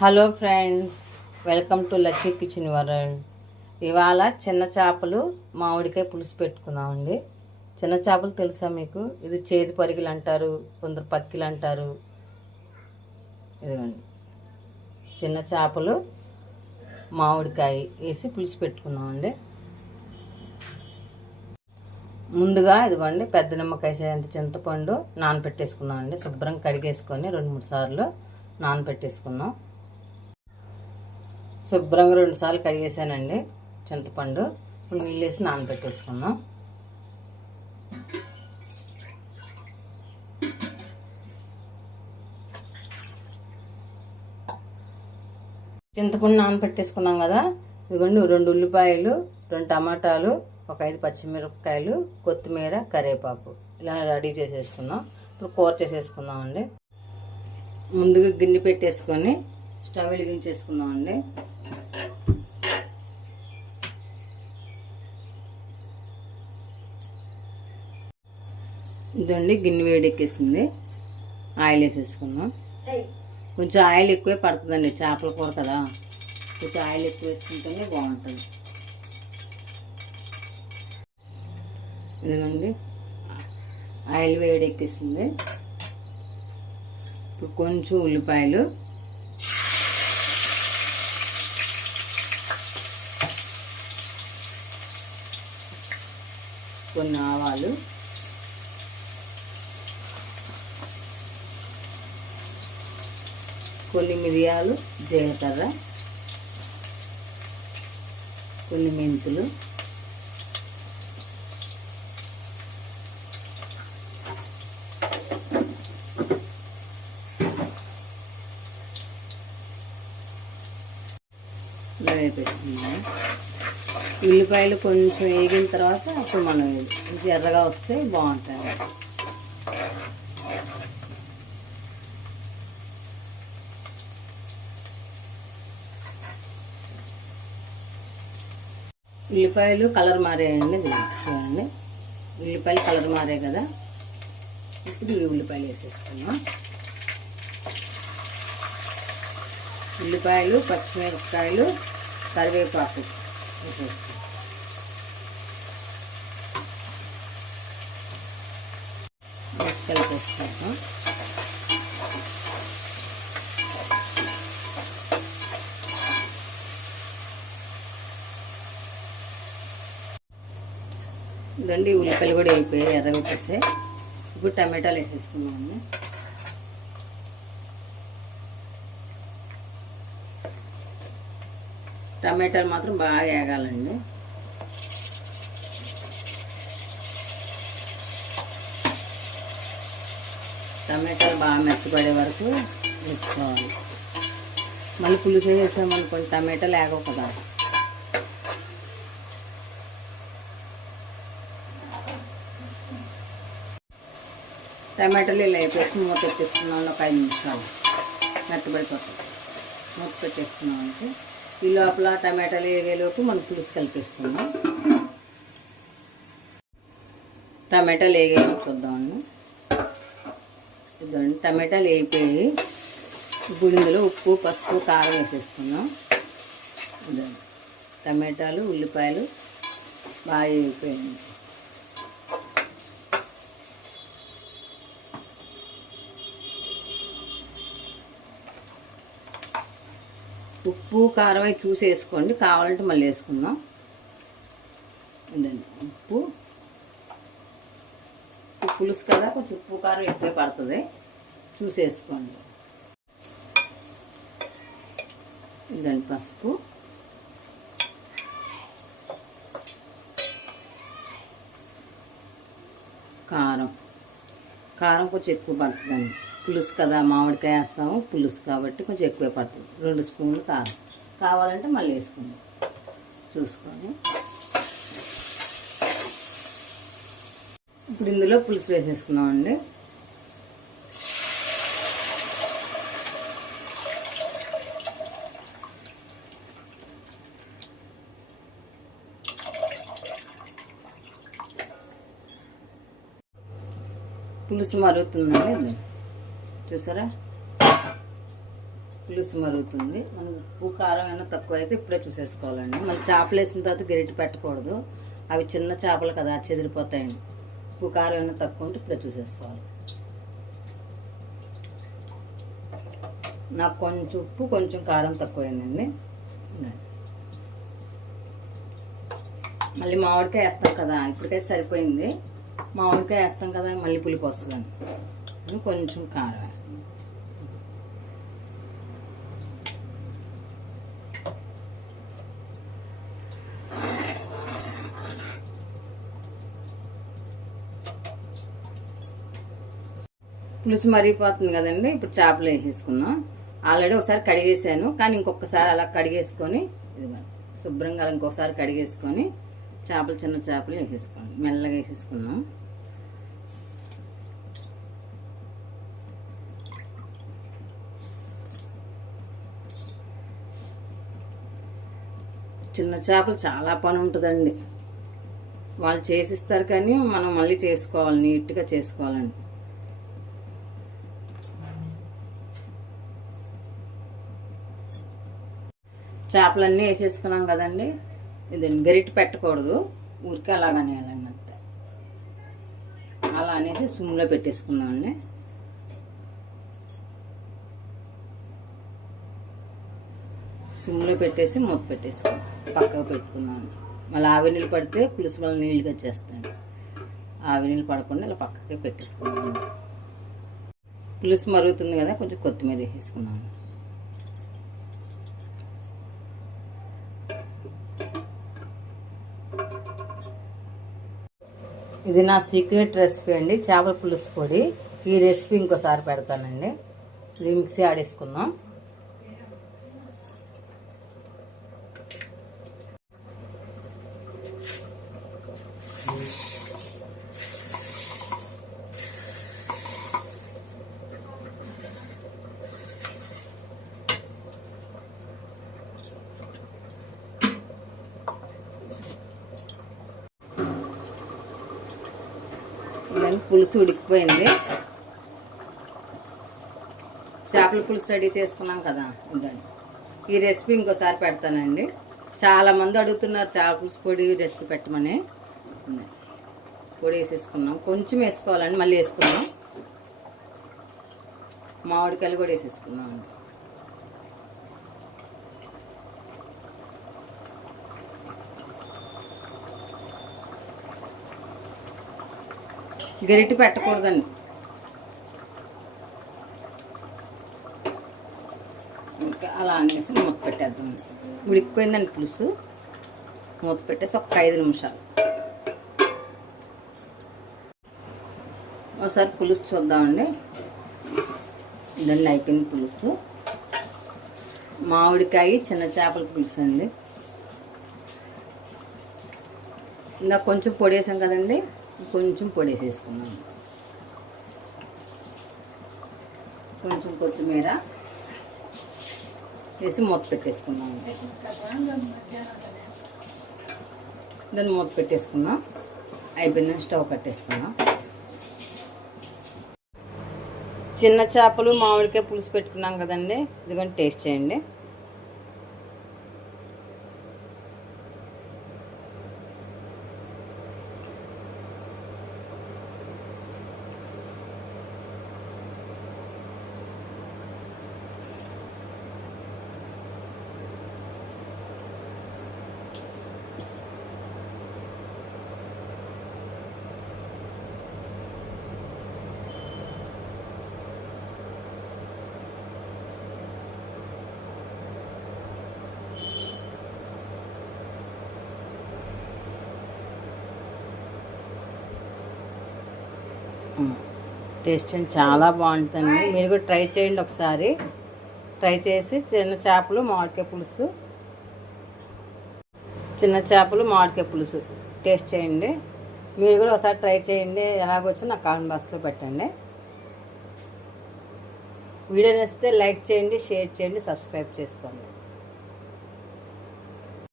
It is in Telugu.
Hello friends welcome to lucky kitchen world. ఇవాళ చిన్న చేపలు మామిడికాయ పులుసు పెట్టుకున్నామండి చిన్న చేపలు తెలుసా మీకు? ఇది చేతి పరిగిలు అంటారు కొందరు పక్కిలు అంటారు. ఇదిగోండి. చిన్న చేపలు మామిడికాయ వేసి పులుసు పెట్టుకున్నామండి ముందుగా ఇదిగోండి పెద్ద నిమ్మకాయ అంత చింతపండు నానపెట్టేసుకున్నామండి శుభ్రం కడిగేసుకొని రెండు మూడు సార్లు నానపెట్టేసుకున్నాం శుభ్రంగా రెండు సార్లు కడిగేసానండి చింతపండు. ఇప్పుడు నీళ్ళు వేసి నానబెట్టేసుకుందాం. చింతపండు నానబెట్టేసుకున్నాం కదా ఇదిగోండి రెండు ఉల్లిపాయలు రెండు టమాటాలు ఒక ఐదు పచ్చిమిరపకాయలు కొత్తిమీర కరివేపాకు. ఇలా రెడీ చేసేసుకుందాం. ఇప్పుడు కూర చేసేసుకుందాం అండి ముందుగా గిన్నె పెట్టేసుకొని స్టవ్ వెలిగించేసుకుందాం అండి ఇదండి గిన్నె వేడెక్కేసింది. ఆయిల్ వేసేసుకుందాం. కొంచెం ఆయిల్ ఎక్కువే పడుతుందండి చేపల కూర కదా. కొంచెం ఆయిల్ ఎక్కువ వేసుకుంటేనే బాగుంటుంది. ఇదిగండి ఆయిల్ వేడెక్కేసింది. ఇప్పుడు కొంచెం ఉల్లిపాయలు. కొన్ని ఆవాలు. కొన్ని మిరియాలు జీలకర్ర కొన్ని మెంతులు. వేపేసుకున్నాము ఉల్లిపాయలు కొంచెం వేగిన తర్వాత అప్పుడు మనం ఎర్రగా వస్తే బాగుంటుంది. ఉల్లిపాయలు కలర్ మారాయండి చూడండి. ఉల్లిపాయలు కలర్ మారాయి కదా. ఇప్పుడు ఈ ఉల్లిపాయలు వేసేసుకున్నాం ఉల్లిపాయలు పచ్చిమిరపకాయలు కరివేపాకు వేసేసుకున్నాం వేసి ఇదండి ఉల్లిపాయలు కూడా అయిపోయాయి ఎర్రగా వచ్చేస్తే ఇప్పుడు టమాటాలు వేసేసుకున్నామండి టమాటాలు మాత్రం బాగా వేగాలండి. టమాటాలు బాగా మెత్తపడే వరకు వేసుకోవాలి. మళ్ళీ పులుసు వేసామనుకోండి టమాటాలు వేగవు కదా. టమాటాలు ఇలా అయిపోయి మూత పెట్టేసుకున్నాం ఒక ఐదు నిమిషాలు. మెత్తబడిపోతుంది మూత పెట్టేసుకున్నాం అంటే ఈ లోపల టమాటాలు వేగేలోపు మనం పులుసు కలిపేసుకుందాం. టమాటాలు వేగే చూద్దామండి చూద్దామండి టమాటాలు వేగిపోయి ఇప్పుడు ఇందులో ఉప్పు పసుపు కారం వేసేసుకుందాం. ఇదండి టమాటాలు ఉల్లిపాయలు బాగా వేగిపోయాయి ఉప్పు కారం అవి చూసి వేసుకోండి. కావాలంటే మళ్ళీ వేసుకుందాం. ఇదండి. ఉప్పు. పులుసు కదా కొంచెం ఉప్పు కారం ఎక్కువ పడుతుంది. చూసి వేసుకోండి. ఇదండి పసుపు. కారం. కారం కొంచెం ఎక్కువ పడుతుందండి. పులుసు కదా మామిడికాయ వేస్తాము పులుసు కాబట్టి కొంచెం ఎక్కువే పడుతుంది. రెండు స్పూన్లు కావాలి కావాలంటే మళ్ళీ వేసుకుందాం చూసుకొని ఇప్పుడు ఇందులో పులుసు వేసేసుకున్నామండి పులుసు మరుగుతుందండి చూసారా? పులుసు మరుగుతుంది. మనం ఉప్పు కారం అయినా తక్కువ అయితే ఇప్పుడే చూసేసుకోవాలండి. మళ్ళీ చేపలు వేసిన తర్వాత గరిటె పెట్టకూడదు. అవి చిన్న చేపలు కదా చెదిరిపోతాయండి. ఉప్పు కారం అయినా తక్కువ ఉంటే ఇప్పుడే చూసేసుకోవాలి. నాకు కొంచెం ఉప్పు కొంచెం కారం తక్కువైందండి. మళ్ళీ మామిడికాయ వేస్తాం కదా ఇప్పటికే సరిపోయింది. మామిడికాయ వేస్తాం కదా మళ్ళీ పులుపు కొంచెం కారం వేస్తాం పులుసు మరిగిపోతుంది కదండి ఇప్పుడు చేపలు వేసేసుకున్నాం ఆల్రెడీ ఒకసారి కడిగేసాను కానీ ఇంకొకసారి అలా కడిగేసుకొని ఇదిగోండి శుభ్రంగా అలా ఇంకొకసారి కడిగేసుకొని చేపలు చిన్న చేపలు వేసేసుకోండి మెల్లగా వేసేసుకున్నాం చిన్న చేపలు చాలా పని ఉంటుందండి. వాళ్ళు చేసిస్తారు కానీ మనం మళ్ళీ చేసుకోవాలి నీట్గా చేసుకోవాలండి. చేపలన్నీ వేసేసుకున్నాం కదండి. ఇది గరిటె పెట్టకూడదు. ఊరికే అలాగనేయాలండి అంతే. అలా అనేసి సుమ్లో పెట్టేసుకున్నామండి. సిమ్లో పెట్టేసి మూత పెట్టేసుకో. పక్కకు పెట్టుకున్నాను. మళ్ళీ ఆవి నీళ్ళు పడితే పులుసు మళ్ళీ నీళ్ళుగా చేస్తాను ఆవి నీళ్ళు పడకుండా ఇలా పక్కకే పెట్టేసుకున్నాను. పులుసు మరుగుతుంది కదా కొంచెం కొత్తిమీర వేసుకున్నాను ఇది నా సీక్రెట్ రెసిపీ అండి చేపల పులుసు పొడి. ఈ రెసిపీ ఇంకోసారి పెడతానండి. ఇది మిక్సీ ఆడేసుకుందాం. ఇదంతా పులుసు ఉడికిపోయింది. చేపల పులుసు రెడీ చేసుకున్నాం కదా ఇదండి ఈ రెసిపీ ఇంకోసారి పెడతానండి. చాలామంది అడుగుతున్నారు చేపల పులుసు పొడి రెసిపీ పెట్టమని. పొడి వేసేసుకున్నాం. కొంచెం వేసుకోవాలండి మళ్ళీ వేసుకున్నాం మామిడికాయలు కూడా వేసేసుకున్నాం అండి. గరిటె పెట్టకూడదండి. ఇంకా అలా అనేసి మూత పెట్టేద్దాం. ఉడికిపోయిందండి పులుసు. మూత పెట్టేసి ఒక ఐదు నిమిషాలు. ఒకసారి పులుసు చూద్దామండి. ఇదండి అయిపోయింది పులుసు. మామిడికాయ చిన్న చేపల పులుసు అండి. ఇందాక కొంచెం పొడి వేసాం కదండి. కొంచెం పొడి వేసేసుకున్నాం కొంచెం కొత్తిమీర వేసి మూత పెట్టేసుకున్నాం దాన్ని మూత పెట్టేసుకున్నాం అయిపోయిన స్టవ్ కట్టేసుకున్నాం చిన్న చేపలు మామిడికాయ పులుసు పెట్టుకున్నాం కదండి. ఇదిగోండి టేస్ట్ చేయండి. టేస్ట్ అండి చాలా బాగుంటుందండి. మీరు కూడా ట్రై చేయండి ఒకసారి. ట్రై చేసి చిన్న చేపలు మామిడికాయ పులుసు. చిన్న చేపలు మామిడికాయ పులుసు. టేస్ట్ చేయండి. మీరు కూడా ఒకసారి ట్రై చేయండి. ఎలాగొచ్చో నాకు కామెంట్ బాక్స్లో పెట్టండి. వీడియో నచ్చితే లైక్ చేయండి షేర్ చేయండి సబ్స్క్రైబ్ చేసుకోండి.